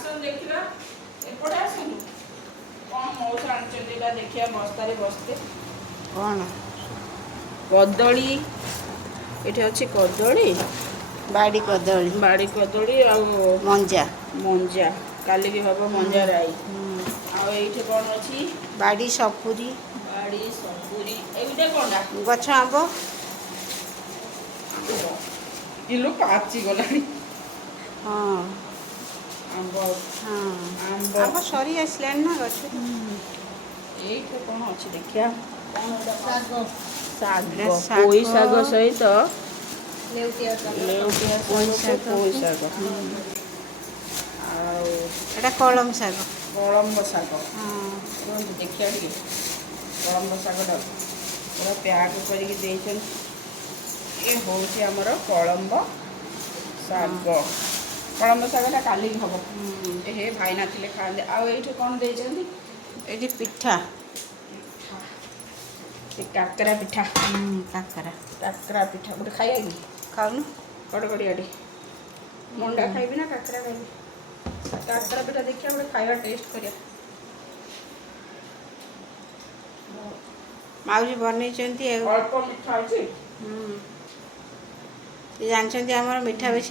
आसन देखिला एपटे आसन कौन मौसा आनचंदीला देखिया बस्तारे बस्ते कौन कदली एठी अछि कदली बाड़ी कदली बाड़ी कदली आ मंजा मंजा काली भी हबो मंजा राई हम्म, आ एठी कौन अछि बाड़ी सपुरी बाड़ी सपुरी एइटा कोनडा गछ आंब किलो पाची गलानी हाँ आंब हाँ आंब आंब सरी आसलानी ना गछ एइटा कौन अछि देखिया कौन एटा साग एटा पोई ଶାଗ, साग सहित लेउटिया लेउटिया पोई साग ଶାଗ पोई साग ଆଉ एटा कलम ଶାଗ କଳମ୍ବ ଶାଗ हाँ କୁହନ୍ତୁ ଦେଖିବା ଟିକେ କଳମ୍ବ ଶାଗଟା ପୁରା ପ୍ୟାକ୍ କରିକି ଦେଇଛନ୍ତି ଏ ହେଉଛି ଆମର କଳମ୍ବ ଶାଗ କଳମ୍ବ ଶାଗଟା କାଲିକି ହେବ ଏ ହେ ଭାଇନା ଥିଲେ ଖାଆନ୍ତି ଆଉ ଏଇଠି କ'ଣ ଦେଇଛନ୍ତି ଏଠି ପିଠା ସେ କାକରା ପିଠା କାକରା କାକରା ପିଠା ଗୋଟେ ଖାଇବା କି ଖାଉନୁ କଡ଼କଡ଼ିଆଟି ମଣ୍ଡା ଖାଇବି ନା କାକରା ଖାଇବି କାକରା ପିଠା ଦେଖିବା ଗୋଟେ ଖାଇବା ଟେଷ୍ଟ କରିବା ମାଉସୀ ବନେଇଛନ୍ତି ଆଉ ଅଳ୍ପ ମିଠା ଅଛି ସେ ଜାଣିଛନ୍ତି ଆମର ମିଠା ବେଶୀ